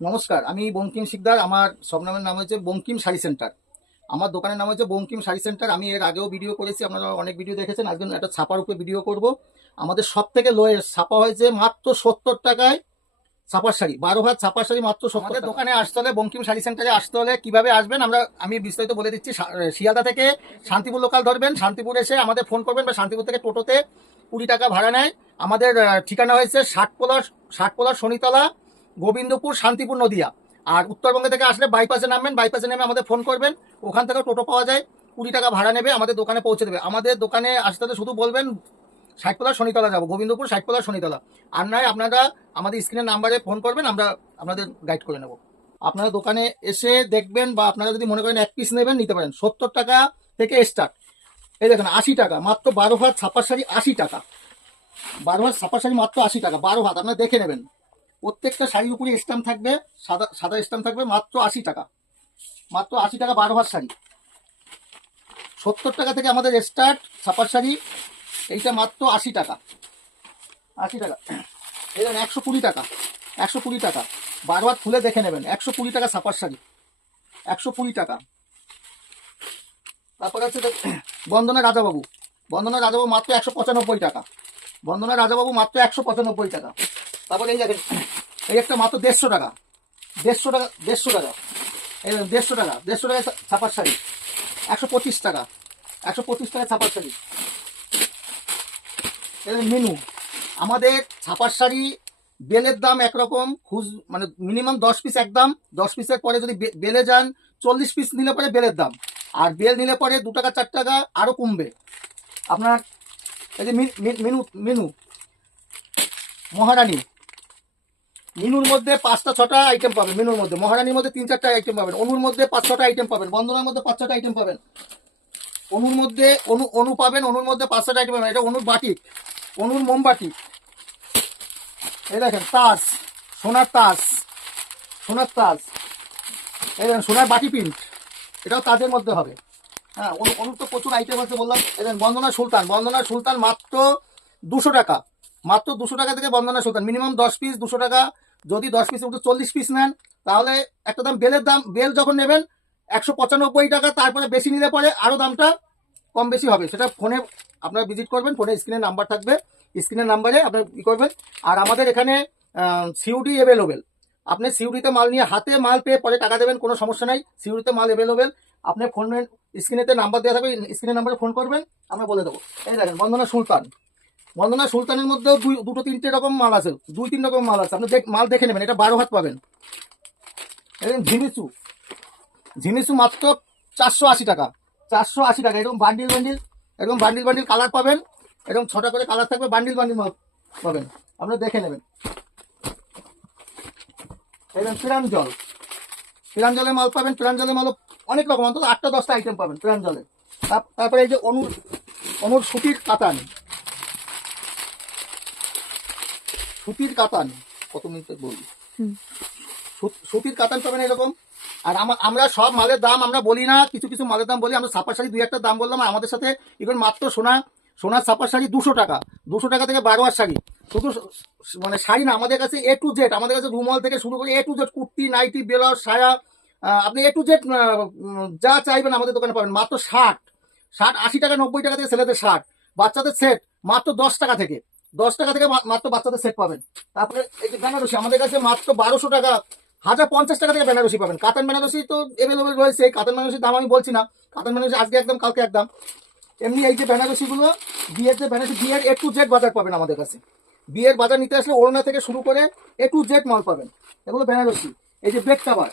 নমস্কার আমি বঙ্কিম শিকদার আমার সব নামের নাম হচ্ছে বঙ্কিম শাড়ি সেন্টার। আমার দোকানের নাম হচ্ছে বঙ্কিম শাড়ি সেন্টার আমি এর আগেও ভিডিও করেছি আপনারা অনেক ভিডিও দেখেছেন আজকে একটা ছাপার উপরে ভিডিও করব। আমাদের সব থেকে লোয়েস্ট ছাপা হয়েছে মাত্র সত্তর টাকায় ছাপার শাড়ি বারো হাত ছাপার শাড়ি মাত্র সত্তর দোকানে আসতে হলে বঙ্কিম শাড়ি সেন্টারে আসতে হলে কীভাবে আসবেন? আমরা আমি বিস্তারিত বলে দিচ্ছি শিয়ালদা থেকে শান্তিপুর লোকাল ধরবেন শান্তিপুর এসে আমাদের ফোন করবেন বা শান্তিপুর থেকে টোটোতে কুড়ি টাকা ভাড়া নেয়। আমাদের ঠিকানা হয়েছে ষাটপোলার ষাটপোলার শনিতলা গোবিন্দপুর শান্তিপুর নদিয়া। আর উত্তরবঙ্গে থেকে আসলে বাইপাসে নামবেন বাইপাসে নেমে আমাদের ফোন করবেন, ওখান থেকে টোটো পাওয়া যায়, কুড়ি টাকা ভাড়া নেবে, আমাদের দোকানে পৌঁছে দেবে। আমাদের দোকানে আসতে শুধু বলবেন ষাটপোলার শনিতলা যাব, গোবিন্দপুর ষাটপোলার শনিতলা। আর নয় আপনারা আমাদের স্ক্রিনের নাম্বারে ফোন করবেন, আমরা আপনাদের গাইড করে নেব। আপনারা দোকানে এসে দেখবেন বা আপনারা যদি মনে করেন এক পিস নেবেন, নিতে পারেন। সত্তর টাকা থেকে স্টার্ট এই দেখেন, আশি টাকা, মাত্র বারো হাত ছাপার শাড়ি আশি টাকা। বারো হাত ছাপার শাড়ি মাত্র আশি টাকা, বারো হাত, আপনারা দেখে নেবেন। প্রত্যেকটা শাড়ির উপরে স্ট্যাম্প থাকবে, সাদা সাদা স্ট্যাম্প থাকবে মাত্র আশি টাকা। মাত্র আশি টাকা বারো হাত শাড়ি। সত্তর টাকা থেকে আমাদের স্টার্ট ছাপার শাড়ি, এইটা মাত্র আশি টাকা। আশি টাকা। দেখেন একশো কুড়ি টাকা। একশো কুড়ি টাকা। বারো হাত খুলে দেখে নেবেন। একশো কুড়ি টাকা ছাপার শাড়ি। একশো কুড়ি টাকা। তারপর আছে বন্দনা রাজাবাবু। বন্দনা রাজাবাবু মাত্র একশো পঁচানব্বই টাকা। বন্দনা রাজাবাবু মাত্র একশো পঁচানব্বই টাকা। তারপরে এই দেখেন, এই একটা মাত্র দেড়শো টাকা। দেড়শো টাকা দেড়শো টাকা। এই দেড়শো টাকা দেড়শো টাকা ছাপার শাড়ি। একশো পঁচিশ টাকা, একশো পঁচিশ টাকা ছাপার শাড়ি। দেখেন, মেনু, আমাদের ছাপার শাড়ি বেলের দাম একরকম, খুচ মানে মিনিমাম দশ পিস একদম, দশ পিসের পরে যদি বেলে যান, চল্লিশ পিস নিলে পরে বেলের দাম। আর বেল নিলে পরে দু টাকা, চার টাকা আরও কমবে। আপনার, এই যে মেনু মেনু, মহারানী মেনুর মধ্যে পাঁচটা, ছটা আইটেম পাবেন, মিনুর মধ্যে। মহারানীর মধ্যে তিন, চারটা আইটেম পাবেন। অনুর মধ্যে পাঁচ, ছটা আইটেম পাবেন। বন্দনার মধ্যে পাঁচ, ছটা আইটেম পাবেন। অনুর মধ্যে অনু অনু পাবেন, অনুর মধ্যে পাঁচ, ছটা আইটেম পাবেন। এটা অনুর বাটি। অনুর মোমবাটি এই দেখেন, তাস, সোনার তাস সোনার তাস। এই দেখেন, সোনার বাটি প্রিন্ট এটাও তাজের মধ্যে হবে। হ্যাঁ অনু, অনুর তো প্রচুর আইটেম আছে বললাম। এই দেখেন বন্দনা সুলতান। বন্দনা সুলতান মাত্র দুশো টাকা। মাত্র দুশো টাকা থেকে বন্দনা সুলতান। মিনিমাম দশ পিস দুশো টাকা। যদি দশ পিস মতো চল্লিশ পিস নেন, তাহলে একটা দাম বেলের দাম, বেল যখন নেবেন, একশো পঁচানব্বই টাকা, তারপরে বেশি নিলে পরে আরও দামটা কম বেশি হবে। সেটা ফোনে আপনারা ভিজিট করবেন, ফোনে স্ক্রিনের নাম্বার থাকবে। স্ক্রিনের নাম্বারে আপনার ই করবেন? আর আমাদের এখানে সিউডি অ্যাভেলেবেল আপনি সিউডিতে মাল নিয়ে হাতে মাল পেয়ে পরে টাকা দেবেন, কোনো সমস্যা নাই। সিউডিতে মাল অ্যাভেলেবেল আপনি ফোন স্ক্রিনেতে নাম্বার দেওয়া থাকবে স্ক্রিনের নাম্বারে ফোন করবেন, আমরা বলে দেবো। এই দেখেন বন্দনা সুলতান। বন্দনা সুলতানের মধ্যেও দুটো তিনটে রকম মাল আছে। দুই, তিন রকম মাল আছে। আপনি মাল দেখে নেবেন, এটা বারো হাত পাবেন। এরকম ঝিমিচু। ঝিমিচু মাত্র চারশো আশি টাকা। চারশো আশি টাকা। এরকম বান্ডিল বান্ডিল এরকম বান্ডিল বান্ডিল কালার পাবেন। এরকম ছটা করে কালার থাকবে বান্ডিল বান্ডিল পাবেন। আপনারা দেখে নেবেন। এরকম পিরাঞ্জল পিরাঞ্জলের মাল পাবেন। পিরাঞ্জলের মালও অনেক রকম, অন্তত আটটা দশটা আইটেম পাবেন পিরাঞ্জলে তার- তারপরে এই যে অনুর অনুর সুতির কাতান। সুতির কাতান কত মিনিটে বলি। সুতির কাতান পাবেন এরকম। আর আমা- আমরা সব মালের দাম আমরা বলি না কিছু কিছু মালের দাম বলি। আমরা সাপার শাড়ি দুই একটা দাম বললাম আমাদের সাথে এখন মাত্র সোনা সোনার সাপার শাড়ি দুশো টাকা। দুশো টাকা থেকে বারো শাড়ি। শুধু মানে শাড়ি না আমাদের কাছে এ টু জেড আমাদের কাছে রুমাল থেকে শুরু করে A to Z kurti nightie blouse সায়া আপনি এ টু জেড যা চাইবেন আমাদের দোকানে পাবেন। মাত্র ষাট। ষাট আশি টাকা নব্বই টাকা থেকে ছেলেদের ষাট। বাচ্চাদের সেট মাত্র দশ টাকা থেকে। দশ টাকা থেকে মাত্র বাচ্চাদের সেট পাবেন। তারপরে এই যে বেনারসি, আমাদের কাছে মাত্র বারোশো টাকা, হাজার পঞ্চাশ টাকা থেকে বেনারসি পাবেন। কাতান বেনারসি তো এভেলেবেল রয়েছে এই কাতান বেনারসির দাম আমি বলছি না। কাতান বেনারসি আজকে একদম, কালকে একদম। এমনি এই যে বেনারসিগুলো বিয়ের যে বেনারসি বিয়ের এ টু জেড বাজার পাবেন আমাদের কাছে। বিয়ের বাজার নিতে আসলে ওড়না থেকে শুরু করে এ টু জেড মাল পাবেন। এগুলো বেনারসি। এই যে বেড কাভার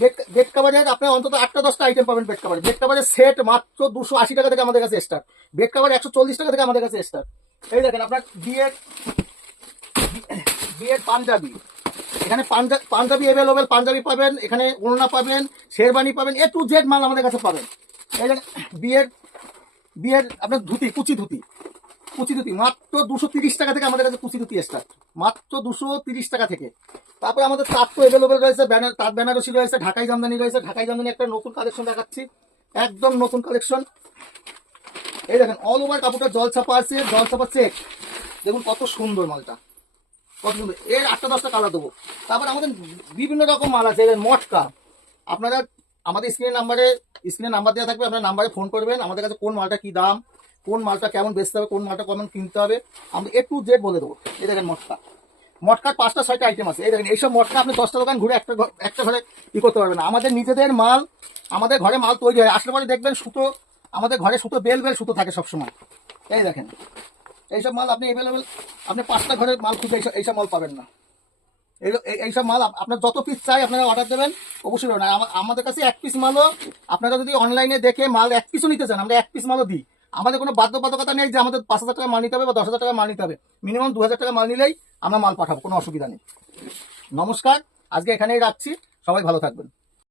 বেড বেড কাভারের আপনার অন্তত আটটা দশটা আইটেম পাবেন বেড কাভারে বেড কাভারের সেট মাত্র দুশো আশি টাকা থেকে আমাদের কাছে স্টার্ট বেড কাভার একশো চল্লিশ টাকা থেকে আমাদের কাছে স্টার্ট এই দেখেন আপনার বিয়ের বিয়ের পাঞ্জাবি। এখানে পাঞ্জা- পাঞ্জাবি অ্যাভেলেবেল পাঞ্জাবি পাবেন, এখানে ওড়না পাবেন, শেরবানি পাবেন এ টু জেড মাল আমাদের কাছে পাবেন। এই দেখেন বিয়ের বিয়ের আপনার ধুতি, কুচি ধুতি। কুচি ধুতি, মাত্র দুশো তিরিশ টাকা থেকে আমাদের কাছে কুচি ধুতি স্টার্ট মাত্র দুশো তিরিশ টাকা থেকে। তারপরে আমাদের তাঁত তো অ্যাভেলেবেল রয়েছে ব্যানার তাঁত বেনারসি রয়েছে, ঢাকাই জামদানি রয়েছে, ঢাকাই জামদানি একটা নতুন কালেকশন দেখাচ্ছি। একদম নতুন কালেকশন এই দেখেন অল ওভার কাপড়টা জল ছাপা আছে, জল ছাপা চেক দেখুন কত সুন্দর মালটা। কত সুন্দর। এর আটটা দশটা কালার দেবো। তারপর আমাদের বিভিন্ন রকম মাল আছে এর মটকা। আপনারা আমাদের স্ক্রিনের নাম্বারে স্ক্রিনে নাম্বার দেওয়া থাকবে, আপনার নাম্বারে ফোন করবেন। আমাদের কাছে কোন মালটা কি দাম, কোন মালটা কেমন বেচতে হবে, কোন মালটা কেমন কিনতে হবে, আমরা এ টু জেড বলে দেবো। এই দেখেন মটকা। মটকার পাঁচটা, ছয়টা আইটেম আছে। এই দেখেন, এইসব মটকা আপনি দশটা দোকান ঘুরে একটা একটা ঘরে ই করতে পারবেন আমাদের নিজেদের মাল, আমাদের ঘরে মাল তৈরি হয়। আসলে পরে দেখবেন সুতো আমাদের ঘরে সুতো, বেল বেল সুতো থাকে সবসময়। এই দেখেন, এইসব মাল আপনি অ্যাভেলেবেল আপনি পাঁচটা ঘরের মাল খুঁজে এইসব এইসব মাল পাবেন না। এই- এই- এইসব মাল আপনার যত পিস চাই আপনারা অর্ডার দেবেন, অবশ্যই না আমাদের কাছে এক পিস মালও আপনারা যদি অনলাইনে দেখে মাল এক পিসও নিতে চান, আমরা এক পিস মালও দিই। আমাদের কোনো বাধ্যবাধকতা নেই যে আমাদের পাঁচ হাজার টাকা মাল নিতে হবে বা দশ হাজার টাকা মাল নিতে হবে। মিনিমাম দু হাজার টাকা মাল নিলেই আমরা মাল পাঠাবো, কোনো অসুবিধা নেই। নমস্কার, আজকে এখানেই রাখছি। সবাই ভালো থাকবেন।